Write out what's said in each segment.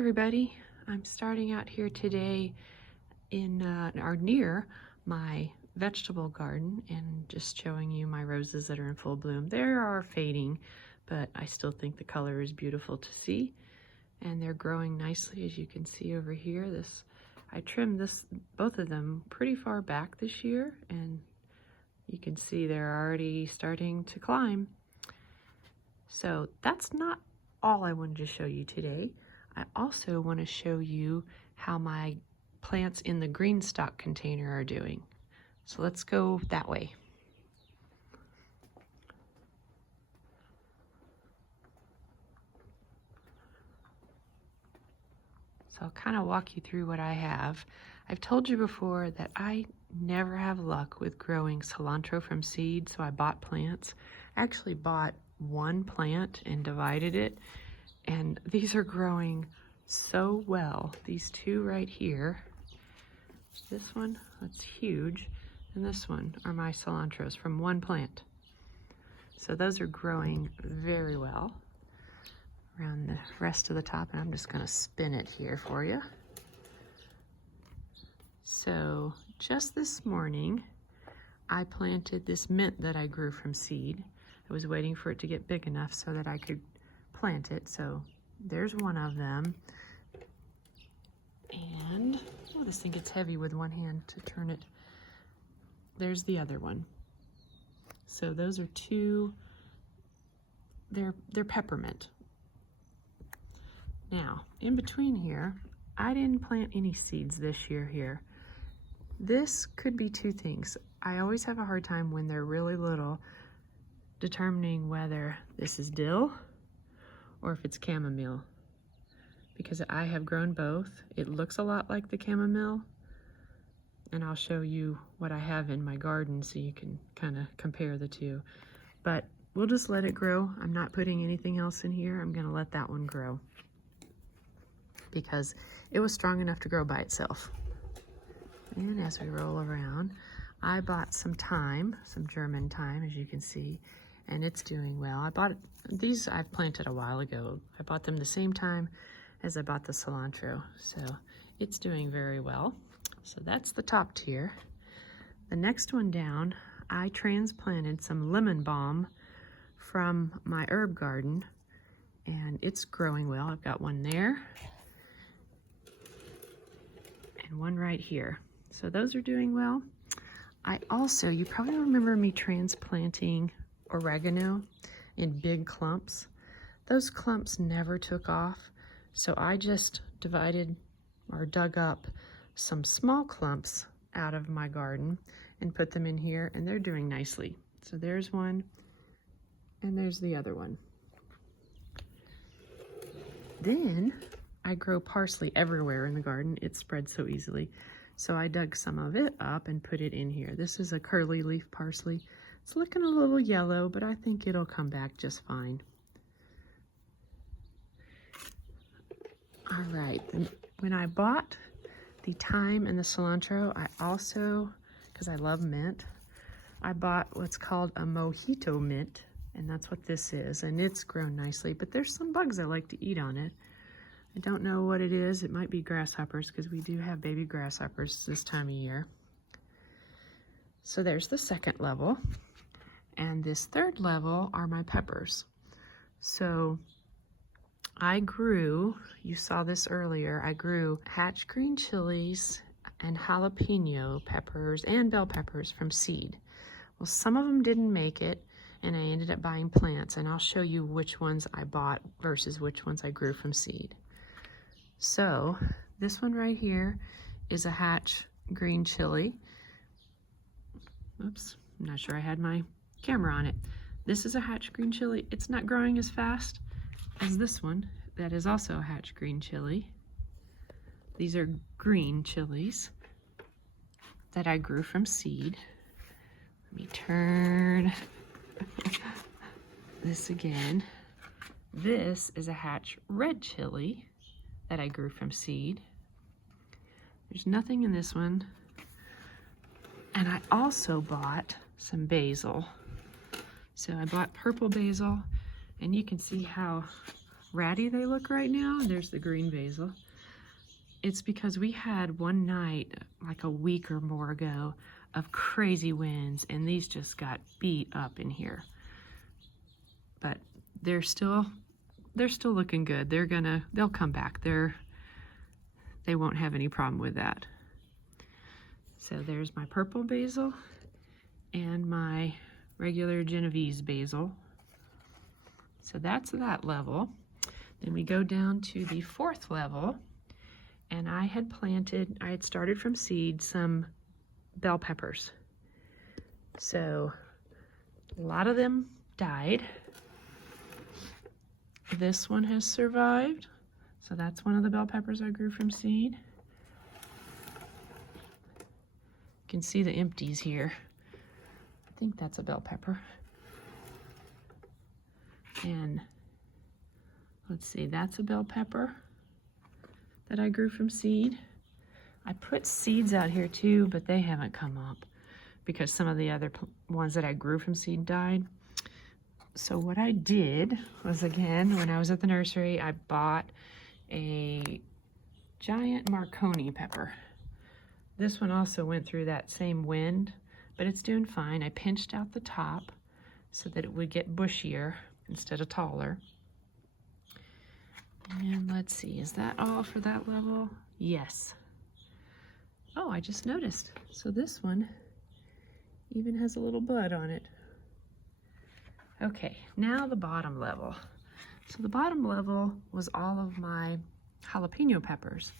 everybody, I'm starting out here today in or near my vegetable garden and just showing you my roses that are in full bloom. They are fading, but I still think the color is beautiful to see, and they're growing nicely, as you can see over here. I trimmed both of them pretty far back this year, and you can see they're already starting to climb. So that's not all I wanted to show you today. I also want to show you how my plants in the GREENSTAK container are doing. So let's go that way. So I'll kind of walk you through what I have. I've told you before that I never have luck with growing cilantro from seed, so I bought plants. I actually bought one plant and divided it, and these are growing so well. These two right here, this one, that's huge, and this one are my cilantros from one plant. So those are growing very well around the rest of the top, and I'm just going to spin it here for you. So just this morning, I planted this mint that I grew from seed. I was waiting for it to get big enough so that I could plant it. So there's one of them. And, oh, this thing gets heavy with one hand to turn it. There's the other one. So those are two, they're peppermint. Now, in between here, I didn't plant any seeds this year here. This could be two things. I always have a hard time when they're really little determining whether this is dill or if it's chamomile, because I have grown both. It looks a lot like the chamomile, and I'll show you what I have in my garden so you can kind of compare the two. But we'll just let it grow. I'm not putting anything else in here. I'm gonna let that one grow because it was strong enough to grow by itself. And as we roll around, I bought some thyme, some German thyme, as you can see, and it's doing well. These I've planted a while ago. I bought them the same time as I bought the cilantro, so it's doing very well. So that's the top tier. The next one down, I transplanted some lemon balm from my herb garden, and it's growing well. I've got one there and one right here. So those are doing well. You probably remember me transplanting oregano in big clumps. Those clumps never took off, so I just divided or dug up some small clumps out of my garden and put them in here, and they're doing nicely. So there's one, and there's the other one. Then I grow parsley everywhere in the garden. It spreads so easily. So I dug some of it up and put it in here. This is a curly leaf parsley. It's looking a little yellow, but I think it'll come back just fine. All right, when I bought the thyme and the cilantro, I also, because I love mint, I bought what's called a mojito mint, and that's what this is, and it's grown nicely, but there's some bugs I like to eat on it. I don't know what it is. It might be grasshoppers, because we do have baby grasshoppers this time of year. So there's the second level. And this third level are my peppers. So I grew, you saw this earlier, I grew hatch green chilies and jalapeno peppers and bell peppers from seed. Well, some of them didn't make it, and I ended up buying plants, and I'll show you which ones I bought versus which ones I grew from seed. So this one right here is a hatch green chili. Oops, I'm not sure I had my camera on it. This is a hatch green chili. It's not growing as fast as this one. That is also a hatch green chili. These are green chilies that I grew from seed. Let me turn this again. This is a hatch red chili that I grew from seed. There's nothing in this one. And I also bought some basil. So I bought purple basil, and you can see how ratty they look right now. There's the green basil. It's because we had one night, like a week or more ago, of crazy winds, and these just got beat up in here. But they're still looking good. They'll come back. They won't have any problem with that. So there's my purple basil and my regular Genovese basil. So that's that level. Then we go down to the 4th level, and I had started from seed some bell peppers. So a lot of them died. This one has survived. So that's one of the bell peppers I grew from seed. You can see the empties here. I think that's a bell pepper. And let's see, that's a bell pepper that I grew from seed. I put seeds out here too, but they haven't come up because some of the other ones that I grew from seed died. So what I did was, again, when I was at the nursery, I bought a giant Marconi pepper. This one also went through that same wind, but it's doing fine. I pinched out the top so that it would get bushier instead of taller. And let's see, is that all for that level? Yes. Oh, I just noticed. So this one even has a little bud on it. Okay, now the bottom level. So the bottom level was all of my jalapeno peppers.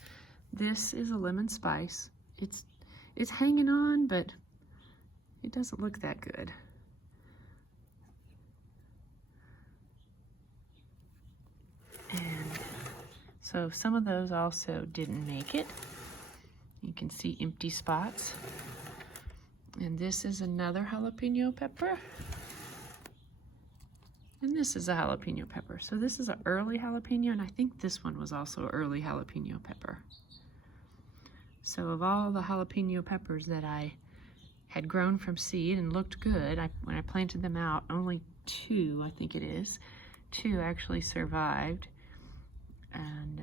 This is a lemon spice. It's hanging on, but it doesn't look that good. And so some of those also didn't make it. You can see empty spots. And this is another jalapeno pepper. And this is a jalapeno pepper. So this is an early jalapeno, and I think this one was also early jalapeno pepper. So of all the jalapeno peppers that I had grown from seed and looked good, when I planted them out, only 2, I think it is, 2 actually survived. And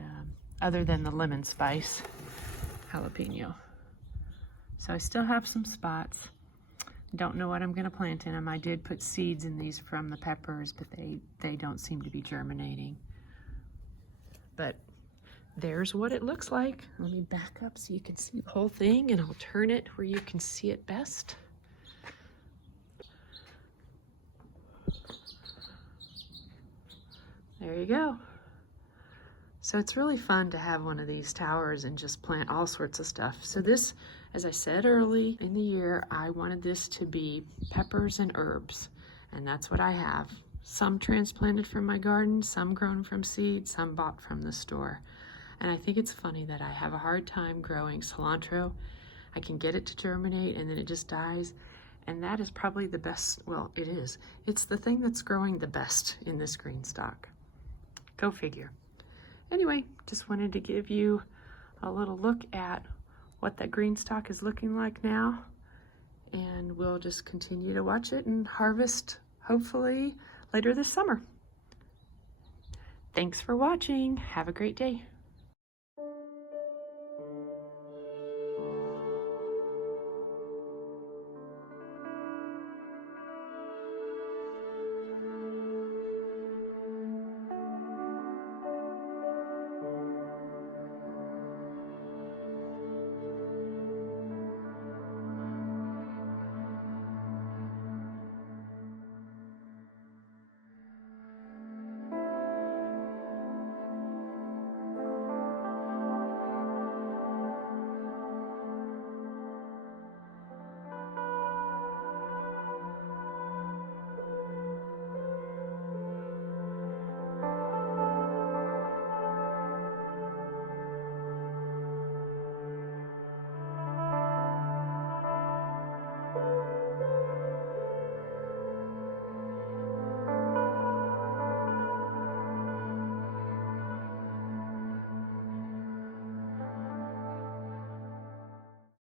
other than the lemon spice jalapeno. So I still have some spots. Don't know what I'm going to plant in them. I did put seeds in these from the peppers, but they don't seem to be germinating. But there's what it looks like. Let me back up so you can see the whole thing, and I'll turn it where you can see it best. There you go. So it's really fun to have one of these towers and just plant all sorts of stuff. So this, as I said early in the year, I wanted this to be peppers and herbs, and that's what I have. Some transplanted from my garden, some grown from seed, some bought from the store. And I think it's funny that I have a hard time growing cilantro. I can get it to germinate and then it just dies. And that is probably the best, well, it is. It's the thing that's growing the best in this GREENSTALK. Go figure. Anyway, just wanted to give you a little look at what that GREENSTALK is looking like now. And we'll just continue to watch it and harvest, hopefully, later this summer. Thanks for watching. Have a great day.